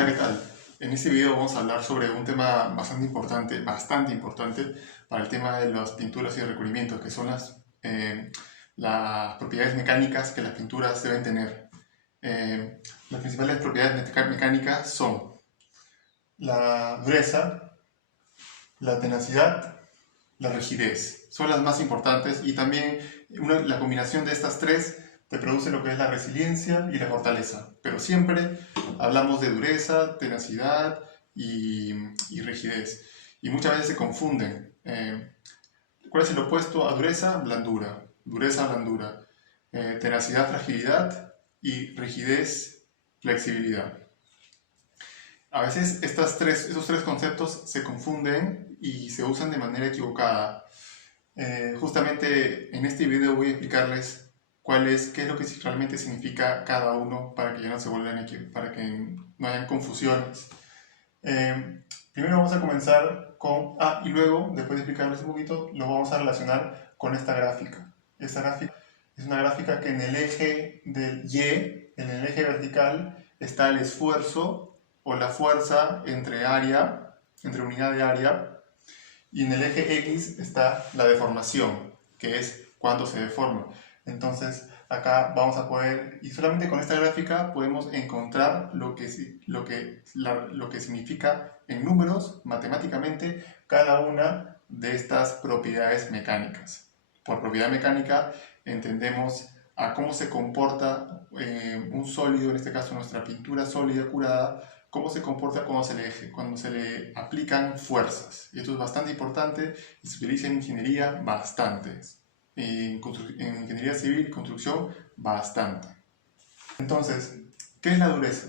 Hola, ¿qué tal? En este video vamos a hablar sobre un tema bastante importante para el tema de las pinturas y recubrimientos, que son las propiedades mecánicas que las pinturas deben tener. Las principales propiedades mecánicas son la dureza, la tenacidad, la rigidez. Son las más importantes y también la combinación de estas tres te produce lo que es la resiliencia y la fortaleza. Pero siempre hablamos de dureza, tenacidad y rigidez. Y muchas veces se confunden. ¿Cuál es el opuesto a dureza? Blandura. Dureza, blandura. Tenacidad, fragilidad y rigidez, flexibilidad. A veces esos tres conceptos se confunden y se usan de manera equivocada. Justamente en este video voy a explicarles qué es lo que realmente significa cada uno para que ya no se vuelvan para que no hayan confusiones. Primero vamos a comenzar con y luego, después de explicarles un poquito, lo vamos a relacionar con esta gráfica. Esta gráfica es una gráfica que en el eje del Y, en el eje vertical, está el esfuerzo o la fuerza entre unidad de área, y en el eje X está la deformación, que es cuando se deforma. Entonces acá vamos a poder, y solamente con esta gráfica podemos encontrar lo que significa en números, matemáticamente, cada una de estas propiedades mecánicas. Por propiedad mecánica entendemos a cómo se comporta un sólido, en este caso nuestra pintura sólida curada, cómo se comporta cuando se le aplican fuerzas. Y esto es bastante importante y se utiliza en ingeniería bastante. En ingeniería civil y construcción bastante. Entonces, ¿qué es la dureza?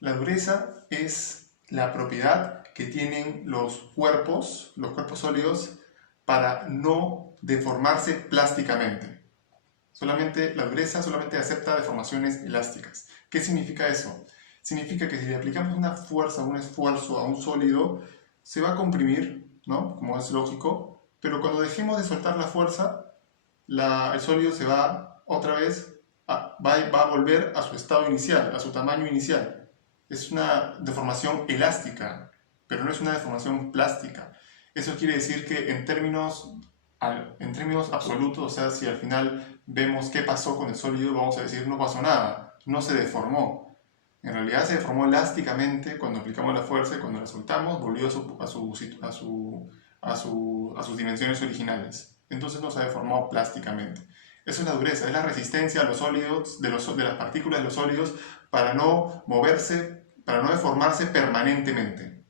La dureza es la propiedad que tienen los cuerpos sólidos para no deformarse plásticamente. La dureza solamente acepta deformaciones elásticas. ¿Qué significa eso? Significa que si le aplicamos una fuerza, un esfuerzo a un sólido, se va a comprimir, ¿no? Como es lógico, pero cuando dejemos de soltar la fuerza, el sólido se va otra vez, va a volver a su estado inicial, a su tamaño inicial. Es una deformación elástica, pero no es una deformación plástica. Eso quiere decir que en términos absolutos, o sea, si al final vemos qué pasó con el sólido, vamos a decir no pasó nada, no se deformó. En realidad se deformó elásticamente cuando aplicamos la fuerza y cuando la soltamos volvió a sus dimensiones originales. Entonces no se ha deformado plásticamente. Eso es la dureza, es la resistencia a los sólidos, de las partículas de los sólidos para no moverse, para no deformarse permanentemente.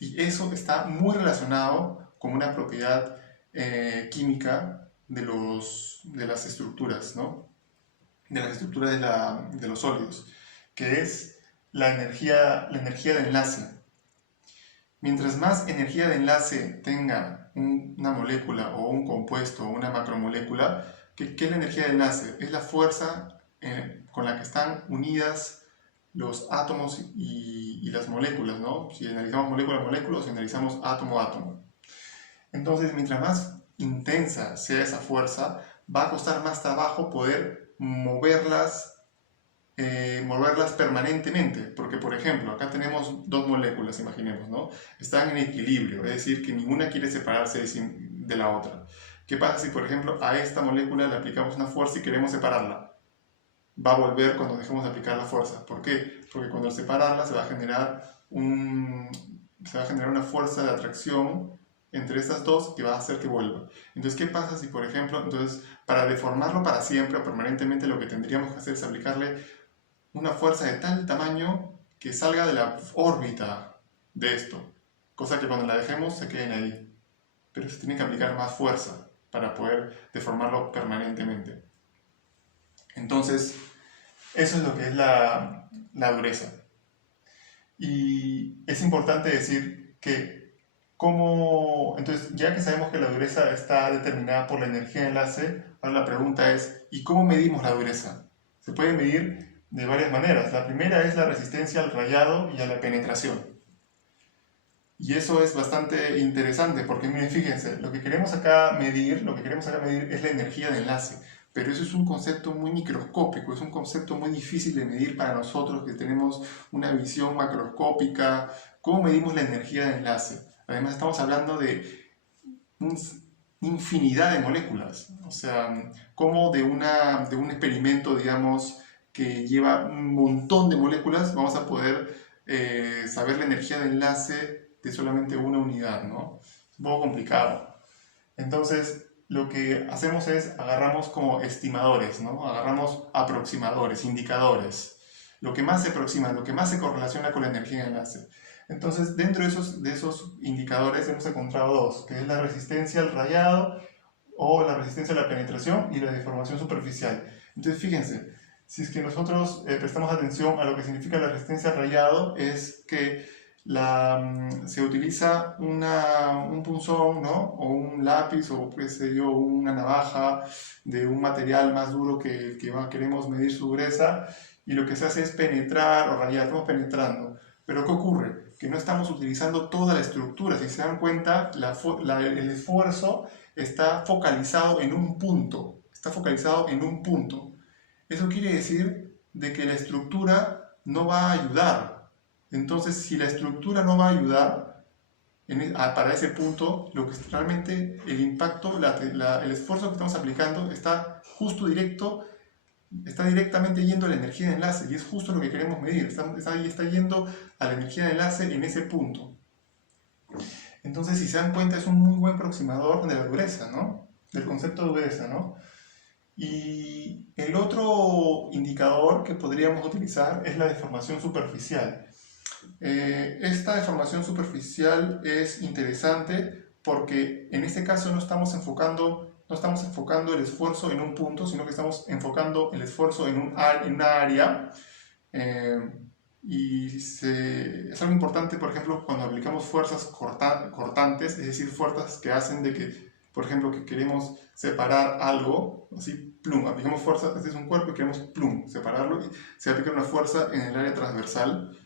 Y eso está muy relacionado con una propiedad química de las estructuras, ¿no? De las estructuras de los sólidos, que es la energía de enlace. Mientras más energía de enlace tenga una molécula o un compuesto o una macromolécula, ¿qué es la energía de enlace? Es la fuerza con la que están unidas los átomos y las moléculas, ¿no? Si analizamos molécula a molécula o si analizamos átomo a átomo. Entonces, mientras más intensa sea esa fuerza, va a costar más trabajo poder moverlas permanentemente, porque por ejemplo acá tenemos dos moléculas, imaginemos, ¿no? Están en equilibrio, es decir, que ninguna quiere separarse de la otra. ¿Qué pasa si por ejemplo a esta molécula le aplicamos una fuerza y queremos separarla? Va a volver cuando dejemos de aplicar la fuerza. ¿Por qué? Porque cuando al separarla se va a generar una fuerza de atracción entre estas dos que va a hacer que vuelva. Entonces, ¿qué pasa si por ejemplo, para deformarlo para siempre o permanentemente, lo que tendríamos que hacer es aplicarle una fuerza de tal tamaño que salga de la órbita de esto, cosa que cuando la dejemos se queden ahí, pero se tiene que aplicar más fuerza para poder deformarlo permanentemente. Entonces, eso es lo que es la dureza. Y es importante decir que entonces, ya que sabemos que la dureza está determinada por la energía de enlace, ahora la pregunta es, ¿y cómo medimos la dureza? Se puede medir de varias maneras. La primera es la resistencia al rayado y a la penetración. Y eso es bastante interesante porque, miren, fíjense, lo que queremos acá medir es la energía de enlace. pero eso es un concepto muy microscópico, es un concepto muy difícil de medir para nosotros que tenemos una visión macroscópica. ¿Cómo medimos la energía de enlace? Además estamos hablando de una infinidad de moléculas, o sea, como de un experimento, digamos, que lleva un montón de moléculas, vamos a poder saber la energía de enlace de solamente una unidad, ¿no? Es un poco complicado. Entonces, lo que hacemos es agarramos como estimadores, ¿no? Agarramos aproximadores, indicadores, lo que más se aproxima, lo que más se correlaciona con la energía de enlace. Entonces, dentro de esos indicadores hemos encontrado dos, que es la resistencia al rayado o la resistencia a la penetración y la deformación superficial. Entonces, fíjense, si es que nosotros prestamos atención a lo que significa la resistencia al rayado, es que se utiliza un punzón, ¿no? O un lápiz o qué sé yo, una navaja de un material más duro que queremos medir su dureza, y lo que se hace es penetrar o rayar, estamos penetrando. Pero ¿qué ocurre? Que no estamos utilizando toda la estructura. Si se dan cuenta, el esfuerzo está focalizado en un punto. Está focalizado en un punto. Eso quiere decir de que la estructura no va a ayudar. Entonces, si la estructura no va a ayudar para ese punto, lo que realmente el impacto, el esfuerzo que estamos aplicando está justo directo, está directamente yendo a la energía de enlace, y es justo lo que queremos medir. Está yendo a la energía de enlace en ese punto. Entonces, si se dan cuenta, es un muy buen aproximador de la dureza, ¿no? Del concepto de dureza, ¿no? Y el otro indicador que podríamos utilizar es la deformación superficial. Esta deformación superficial es interesante porque en este caso no estamos enfocando el esfuerzo en un punto, sino que estamos enfocando el esfuerzo en una área. Es algo importante, por ejemplo, cuando aplicamos fuerzas cortantes, es decir, fuerzas que hacen de que, por ejemplo, que queremos separar algo, así, plum, aplicamos fuerza, este es un cuerpo y queremos, plum, separarlo, y se aplica una fuerza en el área transversal.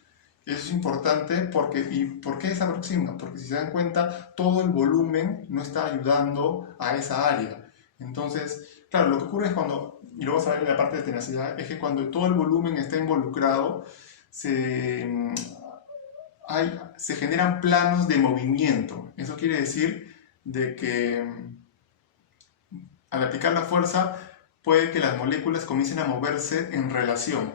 Eso es importante ¿y por qué se aproxima? Porque si se dan cuenta, todo el volumen no está ayudando a esa área. Entonces, claro, lo que ocurre es y lo vamos a ver en la parte de tenacidad, es que cuando todo el volumen está involucrado, se generan planos de movimiento. Eso quiere decir de que al aplicar la fuerza, puede que las moléculas comiencen a moverse en relación,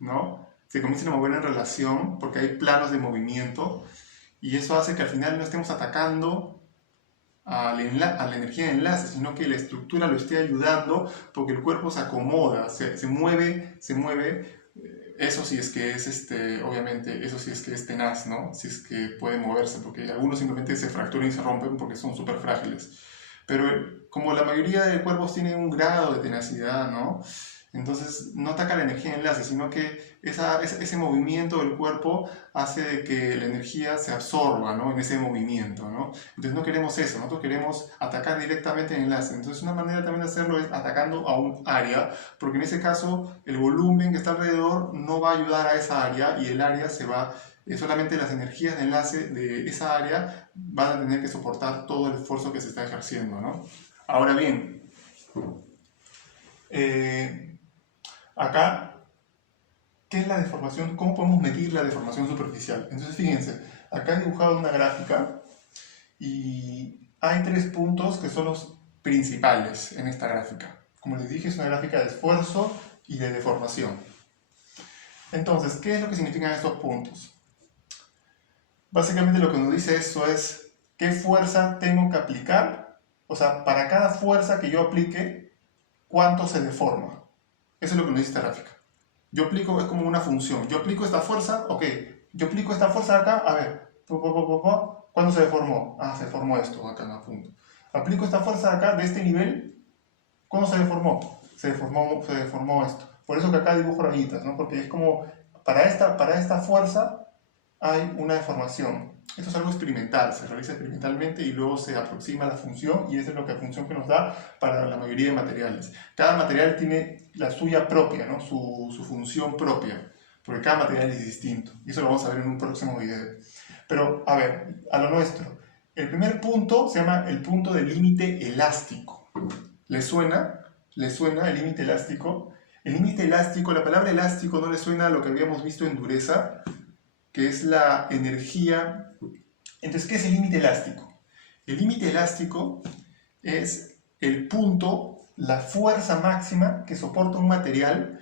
¿no? Se comiencen a mover en relación porque hay planos de movimiento, y eso hace que al final no estemos atacando a la energía de enlace, sino que la estructura lo esté ayudando porque el cuerpo se acomoda, se mueve. Eso sí es que es, obviamente, eso sí es que es tenaz, ¿no? Si es que puede moverse, porque algunos simplemente se fracturan y se rompen porque son súper frágiles. Pero como la mayoría de cuerpos tienen un grado de tenacidad, ¿no? Entonces no ataca la energía de enlace, sino que ese movimiento del cuerpo hace de que la energía se absorba, ¿no? En ese movimiento, ¿no? Entonces no queremos eso, nosotros queremos atacar directamente el enlace. Entonces una manera también de hacerlo es atacando a un área, porque en ese caso el volumen que está alrededor no va a ayudar a esa área, y el área solamente las energías de enlace de esa área van a tener que soportar todo el esfuerzo que se está ejerciendo, ¿no? Ahora bien, acá, ¿qué es la deformación? ¿Cómo podemos medir la deformación superficial? Entonces, fíjense, acá he dibujado una gráfica y hay 3 puntos que son los principales en esta gráfica. Como les dije, es una gráfica de esfuerzo y de deformación. Entonces, ¿qué es lo que significan estos puntos? Básicamente lo que nos dice eso es qué fuerza tengo que aplicar, o sea, para cada fuerza que yo aplique, cuánto se deforma. Eso es lo que nos dice esta gráfica. Yo aplico, es como una función. Yo aplico esta fuerza, ok. Yo aplico esta fuerza acá, a ver. ¿Cuándo se deformó? Ah, se deformó esto acá en el punto. Aplico esta fuerza acá, de este nivel. ¿Cuándo se deformó? Se deformó esto. Por eso que acá dibujo rayitas, ¿no? Porque es como, para esta fuerza hay una deformación. Esto es algo experimental, se realiza experimentalmente y luego se aproxima a la función, y esa es la función que nos da para la mayoría de materiales. Cada material tiene la suya propia, ¿no? su función propia, porque cada material es distinto, y eso lo vamos a ver en un próximo video. Pero, a ver, a lo nuestro. El primer punto se llama el punto de límite elástico. ¿Les suena? ¿Le suena el límite elástico? El límite elástico, la palabra elástico no le suena a lo que habíamos visto en dureza, que es la energía. Entonces, ¿qué es el límite elástico? El límite elástico es el punto, la fuerza máxima que soporta un material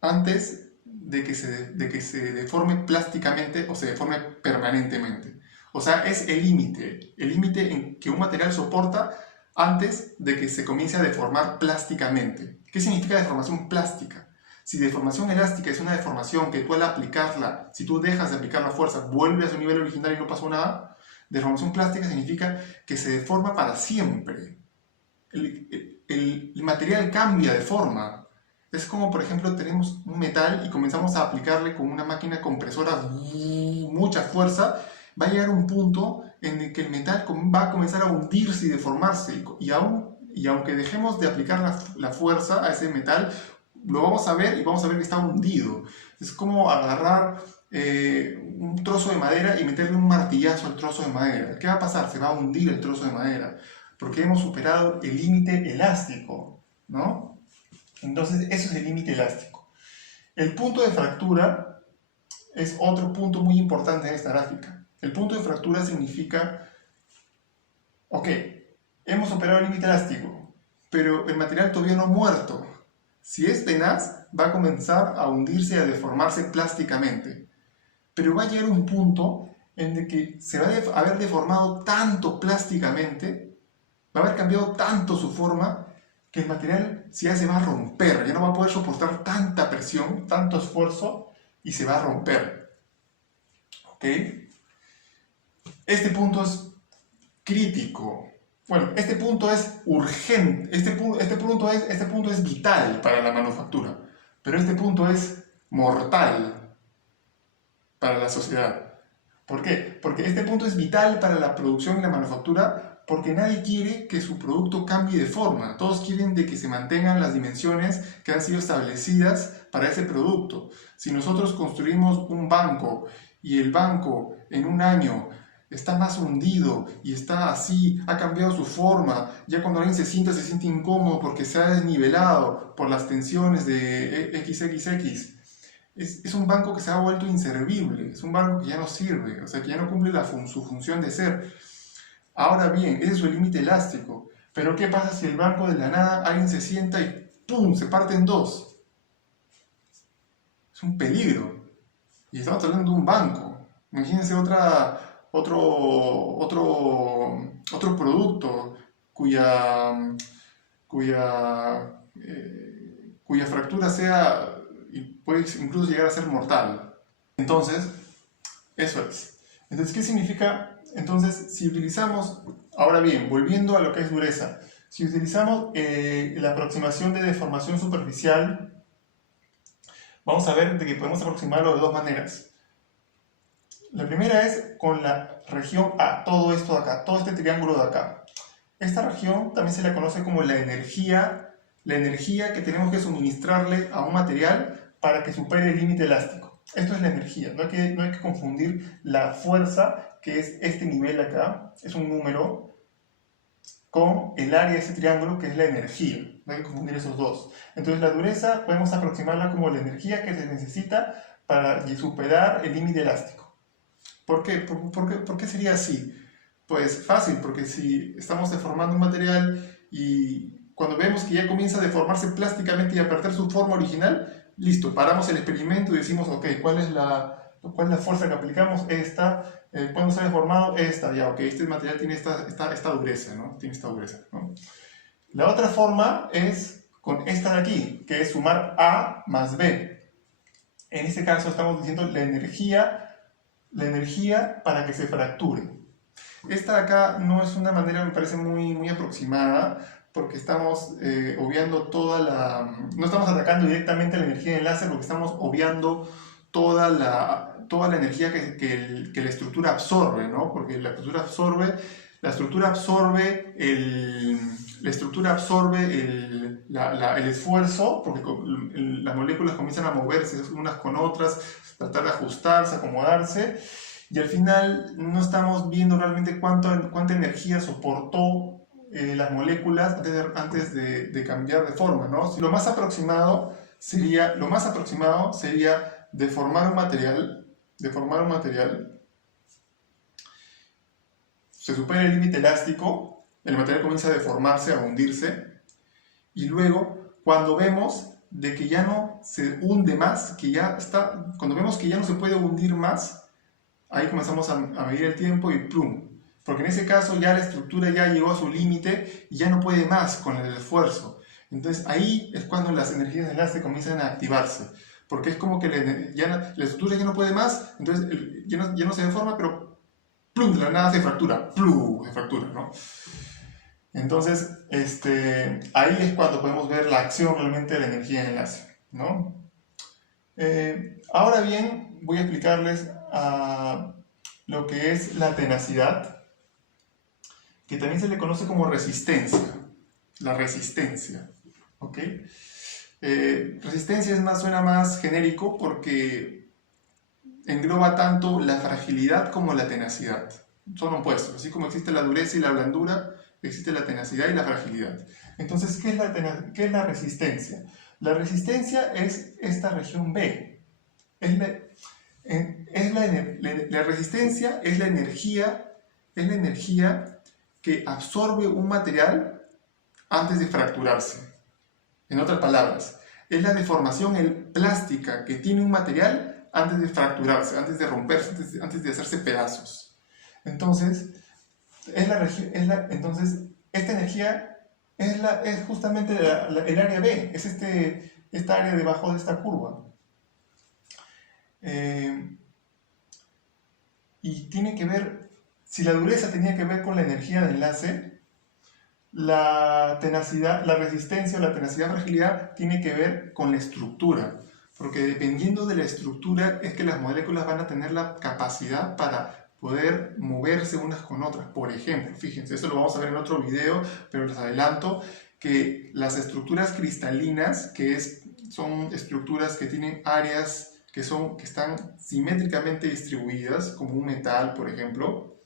antes de que se deforme plásticamente o se deforme permanentemente. O sea, es el límite en que un material soporta antes de que se comience a deformar plásticamente. ¿Qué significa deformación plástica? Si deformación elástica es una deformación que tú al aplicarla, si tú dejas de aplicar la fuerza, vuelve a su nivel original y no pasó nada, deformación plástica significa que se deforma para siempre. El material cambia de forma. Es como, por ejemplo, tenemos un metal y comenzamos a aplicarle con una máquina compresora mucha fuerza. Va a llegar un punto en el que el metal va a comenzar a hundirse y deformarse. Y aunque dejemos de aplicar la fuerza a ese metal, lo vamos a ver y vamos a ver que está hundido. Es como agarrar un trozo de madera y meterle un martillazo al trozo de madera. ¿Qué va a pasar? Se va a hundir el trozo de madera, porque hemos superado el límite elástico, ¿no? Entonces, eso es el límite elástico. El punto de fractura es otro punto muy importante en esta gráfica. El punto de fractura significa, ok, hemos superado el límite elástico, pero el material todavía no ha muerto. Si es tenaz, va a comenzar a hundirse y a deformarse plásticamente. Pero va a llegar un punto en el que se va a haber deformado tanto plásticamente, va a haber cambiado tanto su forma, que el material ya se va a romper, ya no va a poder soportar tanta presión, tanto esfuerzo, y se va a romper. ¿Ok? Este punto es crítico. Bueno, este punto es urgente, este punto es vital para la manufactura, pero este punto es mortal para la sociedad. ¿Por qué? Porque este punto es vital para la producción y la manufactura, porque nadie quiere que su producto cambie de forma. Todos quieren de que se mantengan las dimensiones que han sido establecidas para ese producto. Si nosotros construimos un banco y el banco en un año está más hundido y está así, ha cambiado su forma, ya cuando alguien se siente incómodo porque se ha desnivelado por las tensiones de XXX, es un banco que se ha vuelto inservible, es un banco que ya no sirve, o sea, que ya no cumple su función de ser. Ahora bien, ese es su límite elástico, pero ¿qué pasa si el banco de la nada alguien se sienta y ¡pum!, se parte en dos? Es un peligro. Y estamos hablando de un banco. Imagínense otro producto cuya fractura sea y puede incluso llegar a ser mortal. Entonces, eso es. Entonces, ¿qué significa? Entonces, si utilizamos, ahora bien, volviendo a lo que es dureza, si utilizamos la aproximación de deformación superficial, vamos a ver de que podemos aproximarlo de dos maneras. La primera es con la región A, todo esto de acá, todo este triángulo de acá. Esta región también se la conoce como la energía que tenemos que suministrarle a un material para que supere el límite elástico. Esto es la energía, no hay que confundir la fuerza, que es este nivel acá, es un número, con el área de ese triángulo, que es la energía. No hay que confundir esos dos. Entonces la dureza podemos aproximarla como la energía que se necesita para superar el límite elástico. ¿Por qué? ¿Por qué sería así? Pues fácil, porque si estamos deformando un material y cuando vemos que ya comienza a deformarse plásticamente y a perder su forma original, listo, paramos el experimento y decimos, ok, ¿cuál es la fuerza que aplicamos? Esta. ¿Cuándo se ha deformado? Esta. Ya, ok, este material tiene esta dureza, ¿no? Tiene esta dureza, ¿no? La otra forma es con esta de aquí, que es sumar A más B. En este caso estamos diciendo la energía para que se fracture. Esta de acá no es una manera, me parece muy aproximada, porque estamos obviando no estamos atacando directamente la energía del láser, porque estamos obviando toda la energía que la estructura absorbe, ¿no? Porque la estructura absorbe el esfuerzo, porque las moléculas comienzan a moverse unas con otras, tratar de ajustarse, acomodarse, y al final no estamos viendo realmente cuánta energía soportó las moléculas antes de cambiar de forma, ¿no? Lo más aproximado sería deformar un material, se supera el límite elástico, el material comienza a deformarse, a hundirse, y luego, cuando vemos de que ya no se hunde más, cuando vemos que ya no se puede hundir más, ahí comenzamos a medir el tiempo y ¡plum! Porque en ese caso ya la estructura ya llegó a su límite y ya no puede más con el esfuerzo. Entonces ahí es cuando las energías de enlace comienzan a activarse. Porque es como que la estructura ya no puede más, entonces ya no se deforma, pero ¡plum! De la nada se fractura, ¡plum! Se fractura, ¿no? Entonces, ahí es cuando podemos ver la acción realmente de la energía de enlace, ¿no? Ahora bien, voy a explicarles lo que es la tenacidad, que también se le conoce como resistencia. La resistencia, ¿ok? Resistencia suena más genérico porque engloba tanto la fragilidad como la tenacidad. Son opuestos, así como existe la dureza y la blandura, existe la tenacidad y la fragilidad. Entonces, ¿qué es la resistencia? La resistencia es esta región B. La resistencia es la energía que absorbe un material antes de fracturarse. En otras palabras, es la deformación plástica que tiene un material antes de fracturarse, antes de romperse, antes de hacerse pedazos. Entonces, esta energía es justamente el área B, es esta área debajo de esta curva. Y tiene que ver, si la dureza tenía que ver con la energía de enlace, la tenacidad, la resistencia o la tenacidad fragilidad tiene que ver con la estructura, porque dependiendo de la estructura es que las moléculas van a tener la capacidad para poder moverse unas con otras. Por ejemplo, fíjense, esto lo vamos a ver en otro video, pero les adelanto que las estructuras cristalinas, son estructuras que tienen áreas que están simétricamente distribuidas, como un metal, por ejemplo,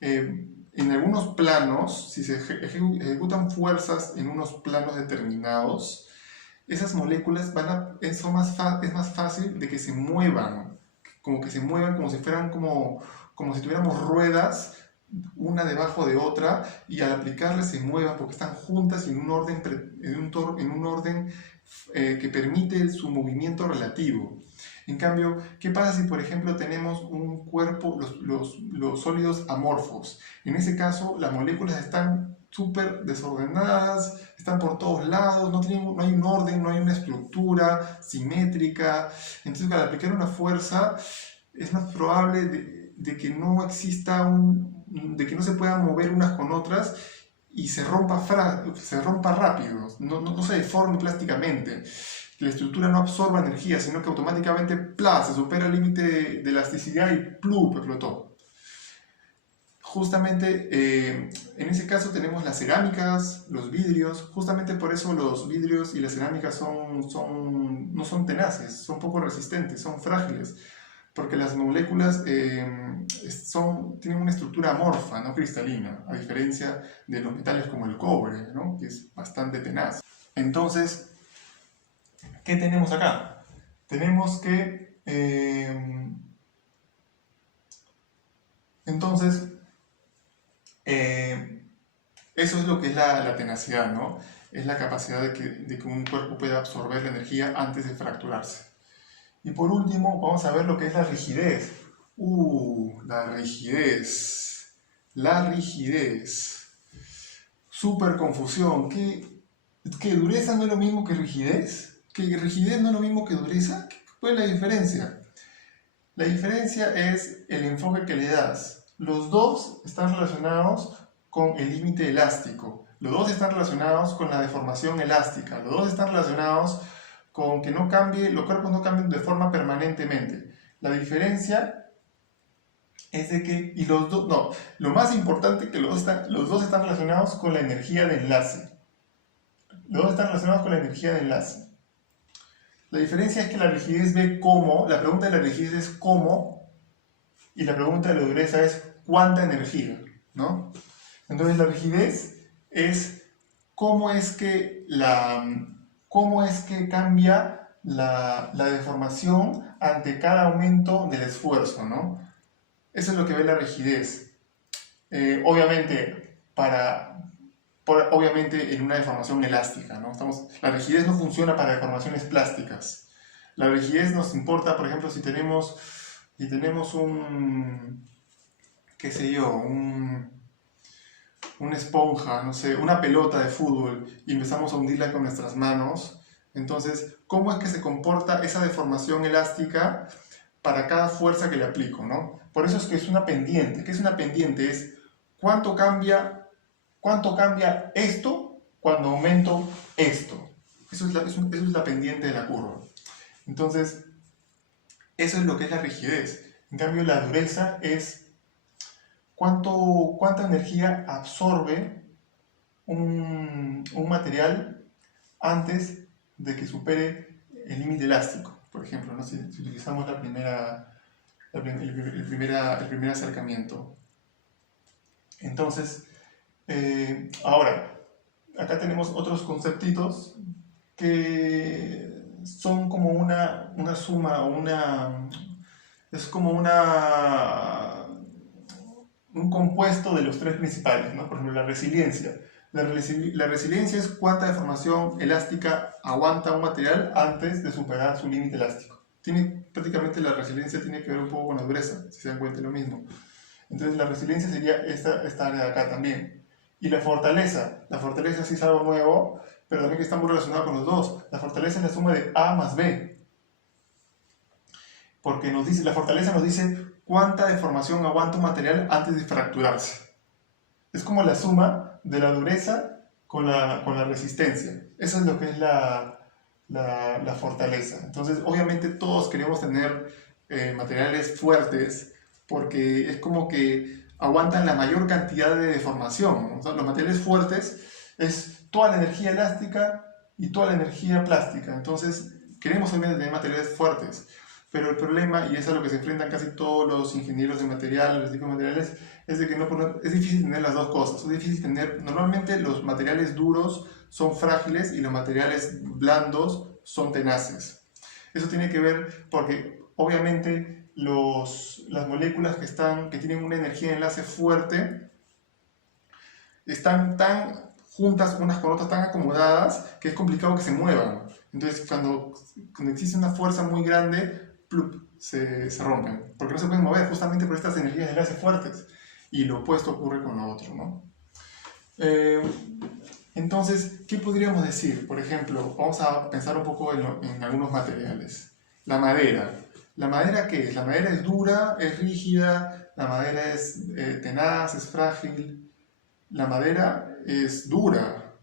en algunos planos, si se ejecutan fuerzas en unos planos determinados, esas moléculas es más fácil de que se muevan, como si fueran como si tuviéramos ruedas, una debajo de otra, y al aplicarlas se muevan porque están juntas y en un orden que permite su movimiento relativo. En cambio, ¿qué pasa si, por ejemplo, tenemos un cuerpo, los sólidos amorfos? En ese caso, las moléculas están súper desordenadas, están por todos lados, no hay un orden, no hay una estructura simétrica. Entonces, al aplicar una fuerza, es más probable de que no exista de que no se puedan mover unas con otras y se rompa rápido, no se deforme plásticamente. La estructura no absorba energía, sino que automáticamente se supera el límite de elasticidad y ¡plum! Explotó. Justamente en ese caso tenemos las cerámicas, los vidrios. Justamente por eso los vidrios y las cerámicas no son tenaces, son poco resistentes, son frágiles, porque las moléculas tienen una estructura amorfa, no cristalina, a diferencia de los metales como el cobre, ¿no? Que es bastante tenaz. Entonces, ¿qué tenemos acá? Tenemos que... eso es lo que es la tenacidad, ¿no? Es la capacidad de que un cuerpo pueda absorber la energía antes de fracturarse. Y por último, vamos a ver lo que es la rigidez. La rigidez. La rigidez. Súper confusión. ¿Que dureza no es lo mismo que rigidez? ¿Que rigidez no es lo mismo que dureza? ¿Cuál es la diferencia? La diferencia es el enfoque que le das. Los dos están relacionados con el límite elástico. Los dos están relacionados con la deformación elástica. Los dos están relacionados con que los cuerpos no cambien de forma permanentemente. La diferencia es de que, lo más importante que los dos están relacionados con la energía de enlace. Los dos están relacionados con la energía de enlace. La diferencia es que la rigidez ve cómo, la pregunta de la rigidez es cómo, y la pregunta de la dureza es cuánta energía, ¿no? Entonces la rigidez es cómo es que, cómo es que cambia la deformación ante cada aumento del esfuerzo, ¿no? Eso es lo que ve la rigidez. Obviamente, obviamente en una deformación elástica, ¿no? La rigidez no funciona para deformaciones plásticas. La rigidez nos importa, por ejemplo, si tenemos un, qué sé yo, una esponja, no sé, una pelota de fútbol y empezamos a hundirla con nuestras manos. Entonces, ¿cómo es que se comporta esa deformación elástica para cada fuerza que le aplico, ¿no? Por eso es que es una pendiente. ¿Qué es una pendiente? Es cuánto cambia esto cuando aumento esto. Eso es la pendiente de la curva. Entonces, eso es lo que es la rigidez. En cambio, la dureza es cuánta energía absorbe un material antes de que supere el límite elástico. Por ejemplo, ¿no? Si utilizamos el primer acercamiento. Entonces, ahora, acá tenemos otros conceptitos que son como una suma, es como un compuesto de los tres principales, ¿no? Por ejemplo, la resiliencia. La resiliencia es cuánta deformación elástica aguanta un material antes de superar su límite elástico. Prácticamente la resiliencia tiene que ver un poco con la dureza, si se dan cuenta de lo mismo. Entonces la resiliencia sería esta área de acá también. Y la fortaleza sí es algo nuevo, pero también que está muy relacionado con los dos. La fortaleza es la suma de A más B. Porque la fortaleza nos dice cuánta deformación aguanta un material antes de fracturarse. Es como la suma de la dureza con la resistencia. Eso es lo que es la fortaleza. Entonces, obviamente todos queremos tener materiales fuertes porque es como que aguantan la mayor cantidad de deformación, ¿no? O sea, los materiales fuertes es toda la energía elástica y toda la energía plástica. Entonces, queremos obviamente tener materiales fuertes. Pero el problema, y es a lo que se enfrentan casi todos los ingenieros de materiales, los tipos de materiales, es de que es difícil tener las dos cosas. Es difícil normalmente los materiales duros son frágiles y los materiales blandos son tenaces. Eso tiene que ver porque obviamente las moléculas que tienen una energía de enlace fuerte están tan juntas unas con otras, tan acomodadas, que es complicado que se muevan. Entonces, cuando existe una fuerza muy grande, se rompen, porque no se pueden mover justamente por estas energías de enlace fuertes. Y lo opuesto ocurre con lo otro, ¿no? Entonces, ¿qué podríamos decir? Por ejemplo, vamos a pensar un poco en algunos materiales. La madera. ¿La madera qué es? La madera es dura, es rígida, la madera es tenaz, es frágil. La madera es dura.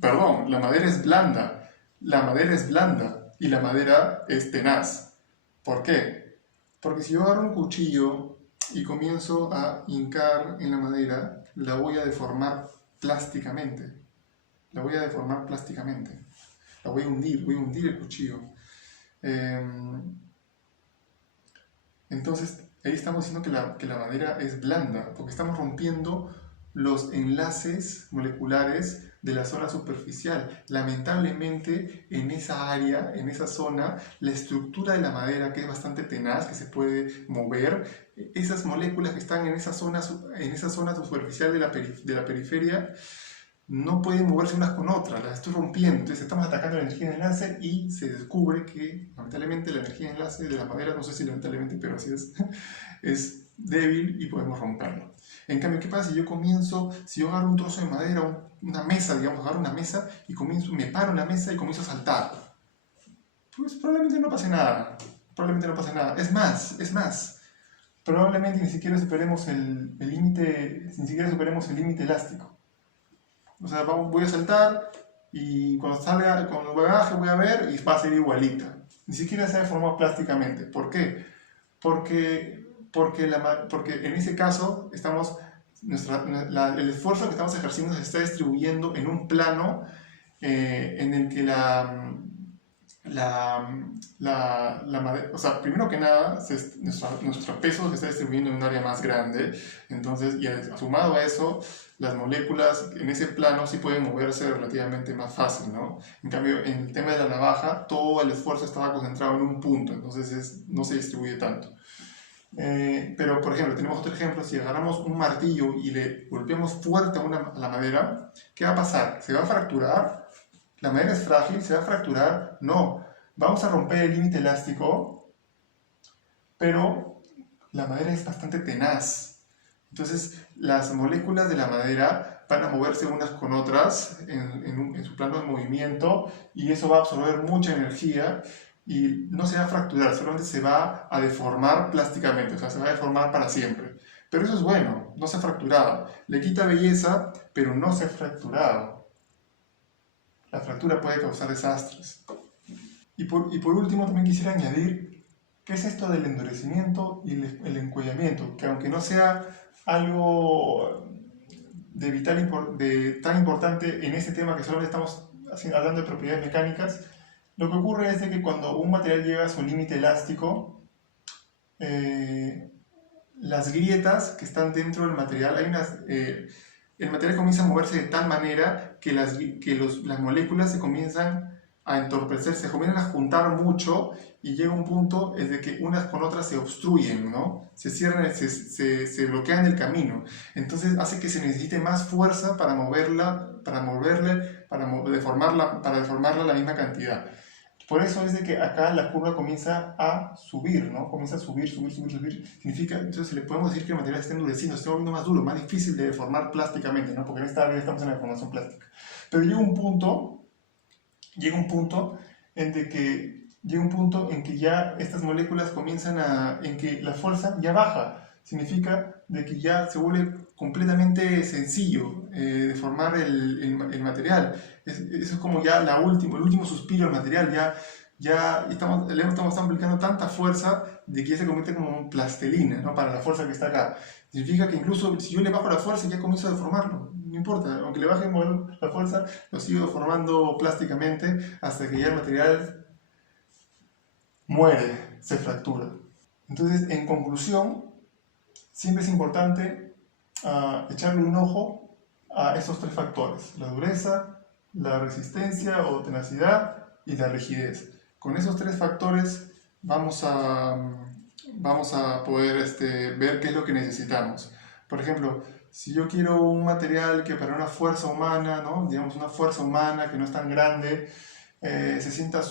Perdón, la madera es blanda. La madera es blanda y la madera es tenaz. ¿Por qué? Porque si yo agarro un cuchillo y comienzo a hincar en la madera, la voy a deformar plásticamente. La voy a deformar plásticamente. La voy a hundir el cuchillo. Entonces, ahí estamos diciendo que la madera es blanda, porque estamos rompiendo los enlaces moleculares de la zona superficial. Lamentablemente, en esa área, en esa zona, la estructura de la madera, que es bastante tenaz, que se puede mover, esas moléculas que están en esa zona superficial de la periferia, no pueden moverse unas con otras, las estoy rompiendo. Entonces estamos atacando la energía de enlace y se descubre que, lamentablemente, la energía de enlace de la madera, no sé si lamentablemente, pero así es débil y podemos romperlo. En cambio, ¿qué pasa si yo agarro un trozo de madera, una mesa, digamos, agarro una mesa y me paro en la mesa y comienzo a saltar? Pues probablemente no pase nada. Es más, probablemente ni siquiera superemos el límite elástico. O sea, voy a saltar y cuando baje voy a ver y va a ser igualita. Ni siquiera se ha deformado plásticamente. ¿Por qué? Porque en ese caso el esfuerzo que estamos ejerciendo se está distribuyendo en un plano en el que madera, o sea, primero que nada, nuestro peso se está distribuyendo en un área más grande, entonces, y sumado a eso, las moléculas en ese plano sí pueden moverse relativamente más fácil, ¿no? En cambio, en el tema de la navaja, todo el esfuerzo estaba concentrado en un punto, entonces no se distribuye tanto. Pero, por ejemplo, tenemos otro ejemplo, si agarramos un martillo y le golpeamos fuerte a la madera, ¿qué va a pasar? ¿Se va a fracturar? ¿La madera es frágil? ¿Se va a fracturar? No. Vamos a romper el límite elástico, pero la madera es bastante tenaz. Entonces, las moléculas de la madera van a moverse unas con otras en su plano de movimiento y eso va a absorber mucha energía y no se va a fracturar, solamente se va a deformar plásticamente, o sea, se va a deformar para siempre. Pero eso es bueno, no se ha fracturado. Le quita belleza, pero no se ha fracturado. La fractura puede causar desastres. Y por último, también quisiera añadir, ¿qué es esto del endurecimiento y el encuellamiento? Que aunque no sea algo de tan importante en este tema que solo estamos hablando de propiedades mecánicas, lo que ocurre es de que cuando un material llega a su límite elástico, las grietas que están dentro del material, el material comienza a moverse de tal manera que las moléculas se comienzan a entorpecer, se comienzan a juntar mucho y llega un punto en el que unas con otras se obstruyen, ¿no? Se cierran, se bloquean el camino. Entonces hace que se necesite más fuerza para deformarla a la misma cantidad. Por eso es de que acá la curva comienza a subir, ¿no? Comienza a subir, subir, subir, subir. Significa, entonces le podemos decir que el material está endureciendo, está volviendo más duro, más difícil de deformar plásticamente, ¿no? Porque en esta área estamos en la deformación plástica. Pero llega un punto en que ya estas moléculas en que la fuerza ya baja. Significa de que ya se vuelve completamente sencillo deformar el material. Eso es como ya el último suspiro del material. Ya estamos aplicando tanta fuerza de que ya se convierte como en plastilina, ¿no? Para la fuerza que está acá. Significa que incluso si yo le bajo la fuerza ya comienzo a deformarlo. No importa, aunque le baje la fuerza, lo sigo deformando plásticamente hasta que ya el material muere, se fractura. Entonces, en conclusión, siempre es importante echarle un ojo a estos tres factores: la dureza, la resistencia o tenacidad y la rigidez. Con esos tres factores vamos a poder ver qué es lo que necesitamos. Por ejemplo, si yo quiero un material que para una fuerza humana, ¿no? Digamos una fuerza humana que no es tan grande, se sienta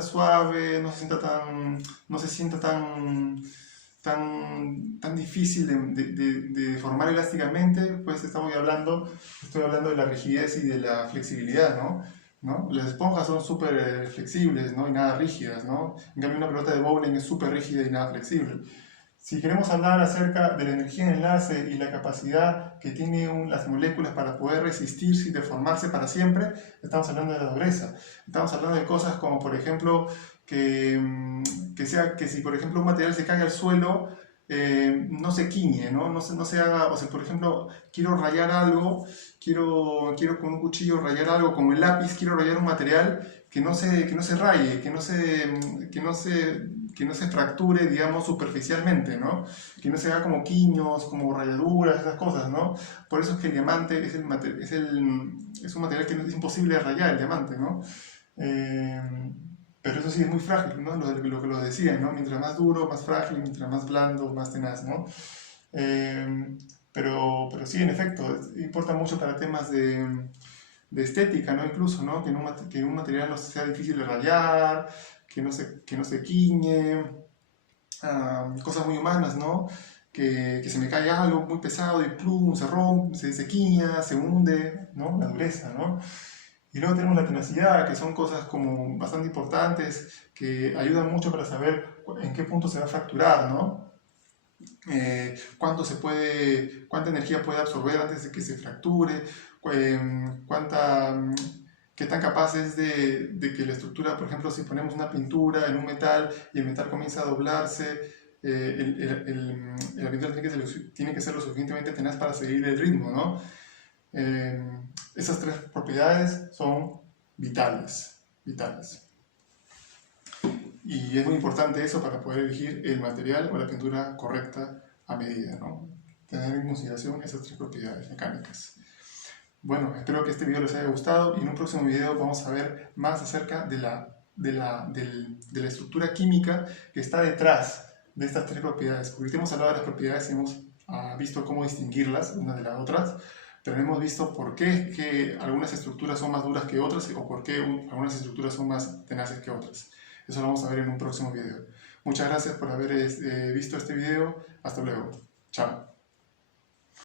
suave, no se sienta tan difícil de formar elásticamente, pues estoy hablando de la rigidez y de la flexibilidad, ¿no? Las esponjas son súper flexibles, ¿no? Y nada rígidas, ¿no? En cambio una pelota de bowling es súper rígida y nada flexible. Si queremos hablar acerca de la energía en enlace y la capacidad que tienen las moléculas para poder resistirse y deformarse para siempre, estamos hablando de la dureza. Estamos hablando de cosas como, por ejemplo, que si por ejemplo un material se cae al suelo, no se quiñe, ¿no? No se haga, o sea, por ejemplo, quiero rayar algo, quiero con un cuchillo rayar algo, como el lápiz, quiero rayar un material que no se raye, que no se fracture, digamos, superficialmente, ¿no? Que no se haga como quiños, como rayaduras, esas cosas, ¿no? Por eso es que el diamante es un material que es imposible de rayar, el diamante, ¿no? Pero eso sí es muy frágil, ¿no? Lo que lo decían, ¿no? Mientras más duro, más frágil, mientras más blando, más tenaz, ¿no? Pero sí, en efecto, importa mucho para temas de estética, ¿no? Incluso, ¿no? Que un material no sea difícil de rayar, que no se quiñe, cosas muy humanas, ¿no? Que se me cae algo muy pesado y plum, se rompe, se quiña, se hunde, ¿no? La dureza, ¿no? Y luego tenemos la tenacidad, que son cosas como bastante importantes, que ayudan mucho para saber en qué punto se va a fracturar, ¿no? Cuánta energía puede absorber antes de que se fracture, qué tan capaz es de que la estructura, por ejemplo, si ponemos una pintura en un metal y el metal comienza a doblarse, la pintura tiene que ser lo suficientemente tenaz para seguir el ritmo, ¿no? Esas tres propiedades son vitales. Y es muy importante eso para poder elegir el material o la pintura correcta a medida, ¿no? Tener en consideración esas tres propiedades mecánicas. Bueno, espero que este video les haya gustado y en un próximo video vamos a ver más acerca de la estructura química que está detrás de estas tres propiedades. Porque hemos hablado de las propiedades y hemos visto cómo distinguirlas unas de las otras, pero hemos visto por qué es que algunas estructuras son más duras que otras o por qué algunas estructuras son más tenaces que otras. Eso lo vamos a ver en un próximo video. Muchas gracias por haber visto este video. Hasta luego. Chao.